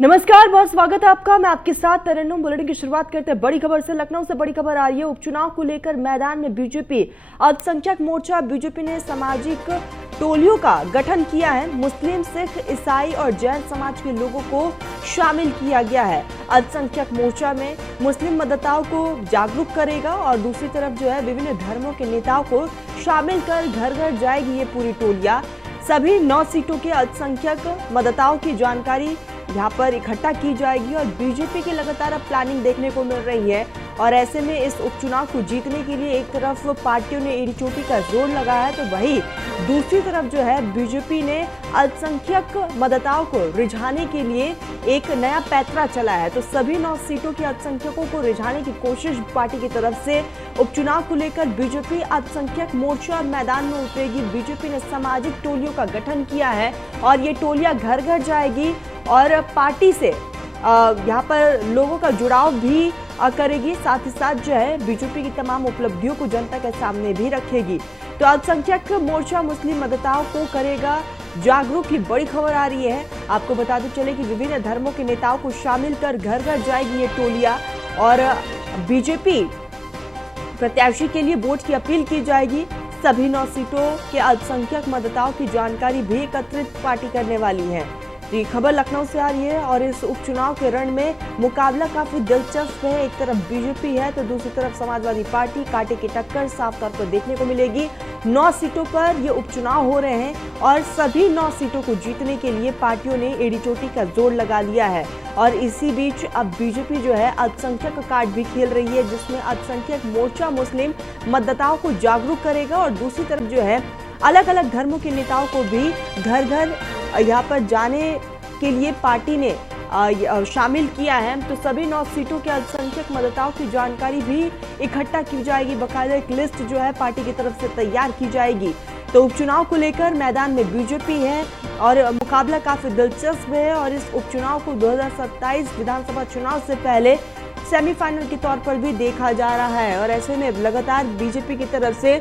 नमस्कार, बहुत स्वागत है आपका। मैं आपके साथ तरन्नुम। बुलेटिन की शुरुआत करते हैं बड़ी खबर से। लखनऊ से बड़ी खबर आ रही है। उपचुनाव को लेकर मैदान में बीजेपी। अल्पसंख्यक मोर्चा बीजेपी ने सामाजिक टोलियों का गठन किया है। मुस्लिम, सिख, ईसाई और जैन समाज के लोगों को शामिल किया गया है। अल्पसंख्यक मोर्चा में मुस्लिम मतदाताओं को जागरूक करेगा और दूसरी तरफ जो है विभिन्न धर्मों के नेताओं को शामिल कर घर घर जाएगी ये पूरी टोलियां। सभी 9 सीटों के अल्पसंख्यक मतदाताओं की जानकारी यहाँ पर इकट्ठा की जाएगी और बीजेपी की लगातार अब प्लानिंग देखने को मिल रही है। और ऐसे में इस उपचुनाव को जीतने के लिए एक तरफ पार्टियों ने एड़ी चोटी का जोर लगाया है, तो वहीं दूसरी तरफ जो है बीजेपी ने अल्पसंख्यक मतदाताओं को रिझाने के लिए एक नया पैंतरा चलाया है। तो सभी 9 सीटों के अल्पसंख्यकों को रिझाने की कोशिश पार्टी की तरफ से। उपचुनाव को लेकर बीजेपी अल्पसंख्यक मोर्चा मैदान में उतरेगी। बीजेपी ने सामाजिक टोलियों का गठन किया है और ये टोलियां घर घर जाएगी और पार्टी से यहाँ पर लोगों का जुड़ाव भी करेगी। साथ ही साथ जो है बीजेपी की तमाम उपलब्धियों को जनता के सामने भी रखेगी। तो अल्पसंख्यक मोर्चा मुस्लिम मतदाताओं को करेगा जागरूक की बड़ी खबर आ रही है। आपको बताते चले कि विभिन्न धर्मों के नेताओं को शामिल कर घर घर जाएगी ये टोलियां और बीजेपी प्रत्याशी के लिए वोट की अपील की जाएगी। सभी 9 सीटों के अल्पसंख्यक मतदाताओं की जानकारी भी एकत्रित पार्टी करने वाली है। ये खबर लखनऊ से आ रही है और इस उपचुनाव के रण में मुकाबला काफी दिलचस्प है। एक तरफ बीजेपी है तो दूसरी तरफ समाजवादी पार्टी। कांटे की टक्कर साफ तौर पर देखने को मिलेगी। 9 सीटों पर ये उपचुनाव हो रहे हैं और सभी 9 सीटों को जीतने के लिए पार्टियों ने एड़ी चोटी का जोर लगा लिया है। और इसी बीच अब बीजेपी जो है अल्पसंख्यक कार्ड भी खेल रही है, जिसमें अल्पसंख्यक मोर्चा मुस्लिम मतदाताओं को जागरूक करेगा और दूसरी तरफ जो है अलग अलग धर्मों के नेताओं को भी घर घर यहाँ पर जाने के लिए पार्टी ने शामिल किया है। तो सभी 9 सीटों के अल्पसंख्यक मतदाताओं की जानकारी भी इकट्ठा की जाएगी। बाकायदा एक लिस्ट जो है पार्टी की तरफ से तैयार की जाएगी। तो उपचुनाव को लेकर मैदान में बीजेपी है और मुकाबला काफी दिलचस्प है और इस उपचुनाव को 2027 विधानसभा चुनाव से पहले सेमीफाइनल के तौर पर भी देखा जा रहा है। और ऐसे में लगातार बीजेपी की तरफ से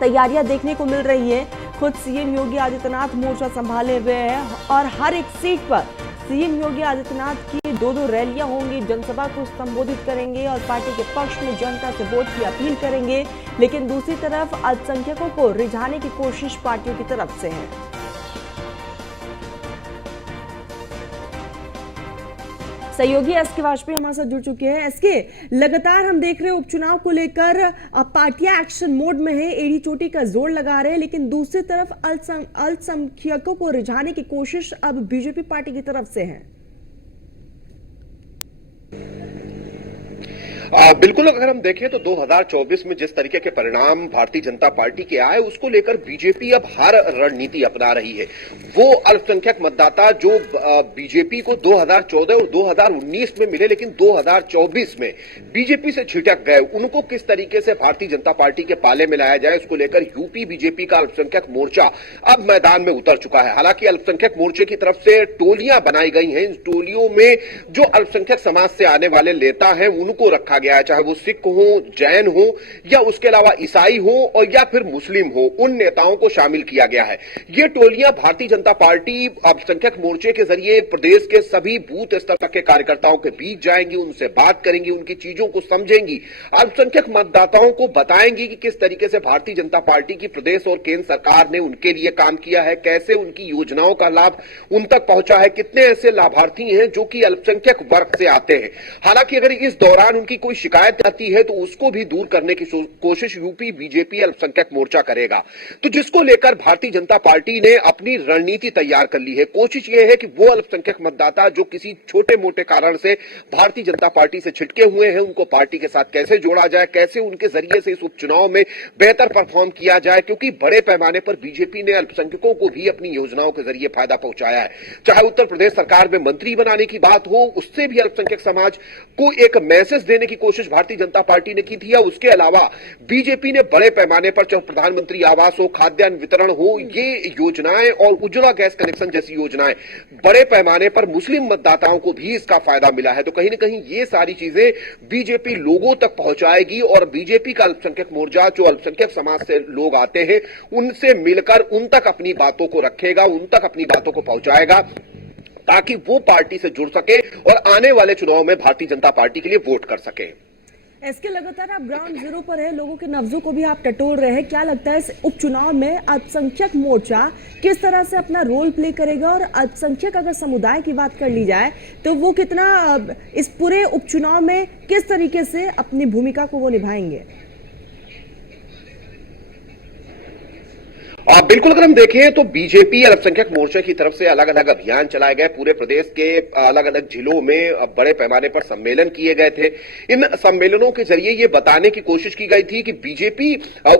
तैयारियां देखने को मिल रही है। खुद सीएम योगी आदित्यनाथ मोर्चा संभाले हुए हैं और हर एक सीट पर सीएम योगी आदित्यनाथ की 2-2 रैलियां होंगी। जनसभा को संबोधित करेंगे और पार्टी के पक्ष में जनता से वोट की अपील करेंगे। लेकिन दूसरी तरफ अल्पसंख्यकों को रिझाने की कोशिश पार्टियों की तरफ से है। सहयोगी एसके वाजपेयी हमारे साथ जुड़ चुके हैं। एसके, लगातार हम देख रहे हैं उपचुनाव को लेकर पार्टियां एक्शन मोड में है, एड़ी चोटी का जोर लगा रहे हैं, लेकिन दूसरी तरफ अल्पसंख्यकों को रिझाने की कोशिश अब बीजेपी पार्टी की तरफ से है। बिल्कुल, अगर हम देखें तो 2024 में जिस तरीके के परिणाम भारतीय जनता पार्टी के आए, उसको लेकर बीजेपी अब हर रणनीति अपना रही है। वो अल्पसंख्यक मतदाता जो बीजेपी को 2014 और 2019 में मिले, लेकिन 2024 में बीजेपी से छिटक गए, उनको किस तरीके से भारतीय जनता पार्टी के पाले में लाया जाए, उसको लेकर यूपी बीजेपी का अल्पसंख्यक मोर्चा अब मैदान में उतर चुका है। हालांकि अल्पसंख्यक मोर्चे की तरफ से टोलियां बनाई गई हैं। इन टोलियों में जो अल्पसंख्यक समाज से आने वाले नेता हैं उनको रखा गया है, चाहे वो सिख हो, जैन हो या उसके अलावा ईसाई हो और या फिर मुस्लिम हो, उन नेताओं को शामिल किया गया है। ये टोलियां भारतीय जनता पार्टी अल्पसंख्यक मोर्चे के जरिए प्रदेश के सभी बूथ स्तर तक के कार्यकर्ताओं के बीच जाएंगी, उनसे बात करेंगी, उनकी चीजों को समझेंगी, अल्पसंख्यक मतदाताओं को बताएंगी कि किस तरीके से भारतीय जनता पार्टी की प्रदेश और केंद्र सरकार ने उनके लिए काम किया है, कैसे उनकी योजनाओं का लाभ उन तक पहुंचा है, कितने ऐसे लाभार्थी हैं जो कि अल्पसंख्यक वर्ग से आते हैं। हालांकि अगर इस दौरान उनकी कोई शिकायत आती है तो उसको भी दूर करने की कोशिश यूपी बीजेपी अल्पसंख्यक मोर्चा करेगा। तो जिसको लेकर भारतीय जनता पार्टी ने अपनी रणनीति तैयार कर ली है। कोशिश यह है कि वो अल्पसंख्यक मतदाता जो किसी छोटे मोटे कारण से भारतीय जनता पार्टी से छिटके हुए हैं, उनको पार्टी के साथ कैसे जोड़ा जाए, कैसे उनके जरिए से इस उपचुनाव में बेहतर परफॉर्म किया जाए, क्योंकि बड़े पैमाने पर बीजेपी ने अल्पसंख्यकों को भी अपनी योजनाओं के जरिए फायदा पहुंचाया है। चाहे उत्तर प्रदेश सरकार में मंत्री बनाने की बात हो, उससे भी अल्पसंख्यक समाज को एक मैसेज देने की कोशिश भारतीय जनता पार्टी ने की थी। या उसके अलावा बीजेपी ने बड़े पैमाने पर चाहे प्रधानमंत्री आवास हो, खाद्यान्न वितरण हो, ये योजनाएं और उज्ज्वला गैस कनेक्शन जैसी योजनाएं बड़े पैमाने पर मुस्लिम मतदाताओं को भी इसका फायदा मिला है। तो कहीं ना कहीं ये सारी चीजें बीजेपी लोगों तक पहुंचाएगी और बीजेपी का अल्पसंख्यक मोर्चा जो अल्पसंख्यक समाज से लोग आते हैं उनसे मिलकर उन तक अपनी बातों को रखेगा, उन तक अपनी बातों को पहुंचाएगा। ताकि वो पार्टी से जुड़ सके और आने वाले चुनाव में भारतीय जनता पार्टी के लिए वोट कर सके। इसके लगातार आप ग्राउंड जीरो पर है, लोगों के नब्जों को भी आप टटोल रहे हैं। क्या लगता है इस उपचुनाव में अल्पसंख्यक मोर्चा किस तरह से अपना रोल प्ले करेगा, और अल्पसंख्यक अगर समुदाय की बात कर ली जाए तो वो कितना इस पूरे उपचुनाव में किस तरीके से अपनी भूमिका को वो निभाएंगे? बिल्कुल, अगर हम देखें तो बीजेपी अल्पसंख्यक मोर्चे की तरफ से अलग अलग अभियान चलाए गए। पूरे प्रदेश के अलग अलग जिलों में बड़े पैमाने पर सम्मेलन किए गए थे। इन सम्मेलनों के जरिए ये बताने की कोशिश की गई थी कि बीजेपी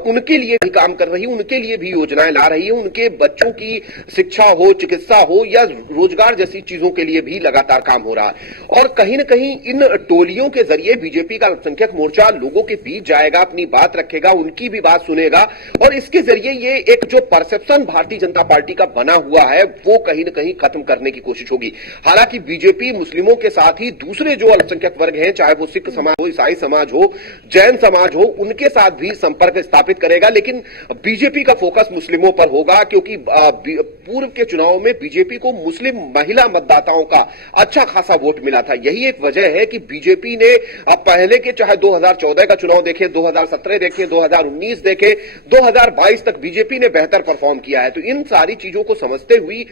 उनके लिए भी काम कर रही है, उनके लिए भी योजनाएं ला रही है, उनके बच्चों की शिक्षा हो, चिकित्सा हो या रोजगार जैसी चीजों के लिए भी लगातार काम हो रहा है। और कहीं न कहीं इन टोलियों के जरिए बीजेपी का अल्पसंख्यक मोर्चा लोगों के बीच जाएगा, अपनी बात रखेगा, उनकी भी बात सुनेगा, और इसके जरिए ये एक जो परसेप्शन भारतीय जनता पार्टी का बना हुआ है वो कहीं न कहीं खत्म करने की कोशिश होगी। हालांकि बीजेपी मुस्लिमों के साथ ही दूसरे जो अल्पसंख्यक वर्ग हैं, चाहे वो सिख समाज हो, ईसाई समाज हो, जैन समाज हो, उनके साथ भी संपर्क स्थापित करेगा। लेकिन बीजेपी का फोकस मुस्लिमों पर होगा, क्योंकि पूर्व के चुनाव में बीजेपी को मुस्लिम महिला मतदाताओं का अच्छा खासा वोट मिला था। यही एक वजह है कि बीजेपी ने पहले के चाहे 2014 का चुनाव देखें, 2017 देखें, 2019 देखें, 2022 तक बीजेपी ने बेहतर परफॉर्म किया है। तो इन सारी चीजों को समझते हुए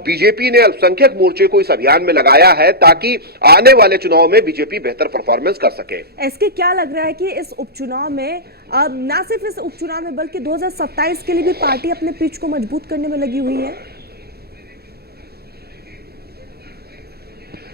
बीजेपी ने अल्पसंख्यक मोर्चे को इस अभियान में लगाया है ताकि आने वाले चुनाव में बीजेपी बेहतर परफॉर्मेंस कर सके। इसके क्या लग रहा है कि इस उपचुनाव में ना सिर्फ इस उपचुनाव में बल्कि 2027 के लिए भी पार्टी अपने पिच को मजबूत करने में लगी हुई है?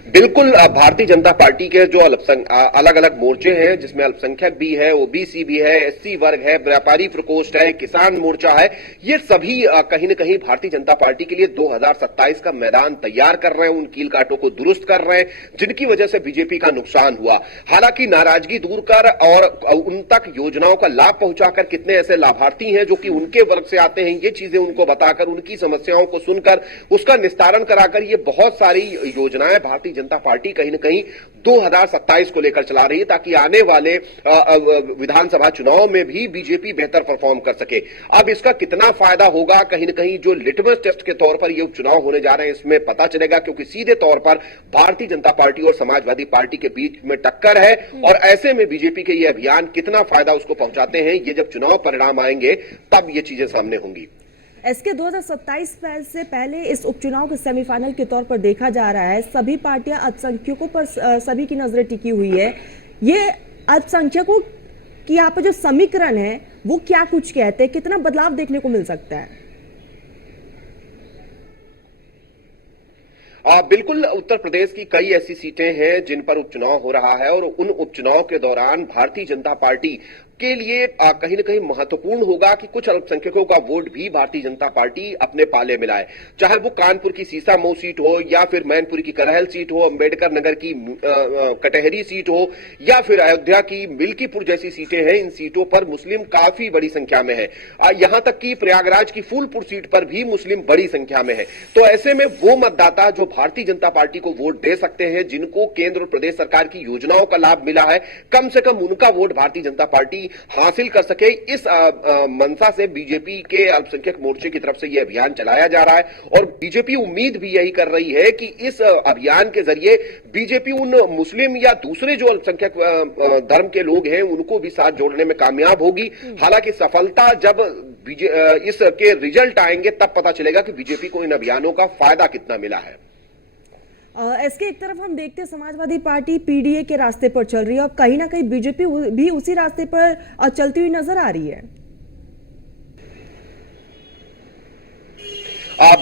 बिल्कुल, भारतीय जनता पार्टी के जो अलग अलग मोर्चे हैं, जिसमें अल्पसंख्यक भी है, ओबीसी भी है, एससी वर्ग है, व्यापारी प्रकोष्ठ है, किसान मोर्चा है, ये सभी कहीं न कहीं भारतीय जनता पार्टी के लिए 2027 का मैदान तैयार कर रहे हैं, उन कील कांटों को दुरुस्त कर रहे हैं जिनकी वजह से बीजेपी का नुकसान हुआ। हालांकि नाराजगी दूर कर और उन तक योजनाओं का लाभ पहुंचाकर कितने ऐसे लाभार्थी हैं जो कि उनके वर्ग से आते हैं, ये चीजें उनको बताकर, उनकी समस्याओं को सुनकर उसका निस्तारण कराकर, ये बहुत सारी योजनाएं भारतीय जनता पार्टी कहीं न कहीं 2027 को लेकर चला रही है ताकि आने वाले विधानसभा चुनाव में भी बीजेपी बेहतर परफॉर्म कर सके। अब इसका कितना फायदा होगा, कहीं न कहीं जो लिटमस टेस्ट के तौर पर ये उपचुनाव होने जा रहे हैं, इसमें पता चलेगा, क्योंकि सीधे तौर पर भारतीय जनता पार्टी और समाजवादी पार्टी के बीच में टक्कर है। और ऐसे में बीजेपी के ये अभियान कितना फायदा उसको पहुंचाते हैं, ये जब चुनाव परिणाम आएंगे तब ये चीजें सामने होंगी। इसके 2027 से पहले इस उपचुनाव के सेमीफाइनल के तौर पर देखा जा रहा है, सभी पार्टियां अल्पसंख्यकों पर सभी की नजरें टिकी हुई है। ये अल्पसंख्यकों की यहाँ पर जो समीकरण है वो क्या कुछ कहते हैं, कितना बदलाव देखने को मिल सकता है? बिल्कुल, उत्तर प्रदेश की कई ऐसी सीटें हैं जिन पर उपचुनाव हो रहा है और उन उपचुनाव के दौरान भारतीय जनता पार्टी के लिए कहीं न कहीं महत्वपूर्ण होगा कि कुछ अल्पसंख्यकों का वोट भी भारतीय जनता पार्टी अपने पाले में लाए। चाहे वो कानपुर की सीसामऊ सीट हो, या फिर मैनपुरी की करहल सीट हो, अंबेडकर नगर की कटहरी सीट हो, या फिर अयोध्या की मिल्कीपुर जैसी सीटें हैं। इन सीटों पर मुस्लिम काफी बड़ी संख्या में है। यहां तक कि प्रयागराज की फूलपुर सीट पर भी मुस्लिम बड़ी संख्या में है। तो ऐसे में वो मतदाता जो भारतीय जनता पार्टी को वोट दे सकते हैं, जिनको केंद्र और प्रदेश सरकार की योजनाओं का लाभ मिला है, कम से कम उनका वोट भारतीय जनता पार्टी हासिल कर सके, इस मंशा से बीजेपी के अल्पसंख्यक मोर्चे की तरफ से यह अभियान चलाया जा रहा है। और बीजेपी उम्मीद भी यही कर रही है कि इस अभियान के जरिए बीजेपी उन मुस्लिम या दूसरे जो अल्पसंख्यक धर्म के लोग हैं उनको भी साथ जोड़ने में कामयाब होगी। हालांकि सफलता जब इसके रिजल्ट आएंगे तब पता चलेगा कि बीजेपी को इन अभियानों का फायदा कितना मिला है। इसके एक तरफ हम देखते हैं समाजवादी पार्टी पीडीए के रास्ते पर चल रही है और कहीं ना कहीं बीजेपी भी उसी रास्ते पर चलती हुई नजर आ रही है।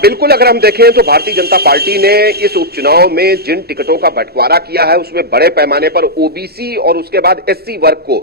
बिल्कुल, अगर हम देखें तो भारतीय जनता पार्टी ने इस उपचुनाव में जिन टिकटों का बंटवारा किया है उसमें बड़े पैमाने पर ओबीसी और उसके बाद एससी वर्ग को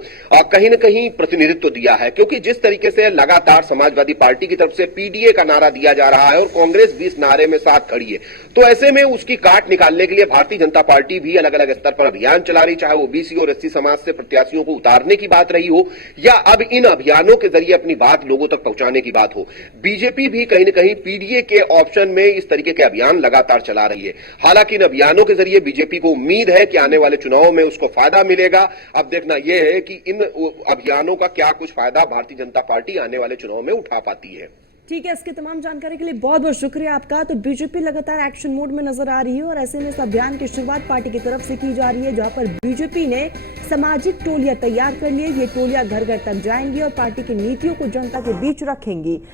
कहीं न कहीं प्रतिनिधित्व दिया है, क्योंकि जिस तरीके से लगातार समाजवादी पार्टी की तरफ से पीडीए का नारा दिया जा रहा है और कांग्रेस भी इस नारे में साथ खड़ी है, तो ऐसे में उसकी काट निकालने के लिए भारतीय जनता पार्टी भी अलग अलग स्तर पर अभियान चला रही, चाहे ओबीसी और एससी समाज से प्रत्याशियों को उतारने की बात रही हो या अब इन अभियानों के जरिए अपनी बात लोगों तक पहुंचाने की बात हो। बीजेपी भी कहीं न कहीं पीडीए के ऑप्शन में इस तरीके के अभियान लगातार चला रही है। हालांकि इन अभियानों के जरिए बीजेपी को उम्मीद है कि आने वाले चुनाव में उसको फायदा मिलेगा। अब देखना यह है कि इन अभियानों का क्या कुछ फायदा भारतीय जनता पार्टी आने वाले चुनाव में उठा पाती है। ठीक है, इसके तमाम जानकारी के लिए बहुत बहुत शुक्रिया आपका। तो बीजेपी लगातार एक्शन मोड में नजर आ रही है और ऐसे में इस अभियान की शुरुआत पार्टी की तरफ से की जा रही है, जहां पर बीजेपी ने सामाजिक टोलियां तैयार कर ली है। ये टोलियां घर घर तक जाएंगी और पार्टी की नीतियों को जनता के बीच रखेंगी।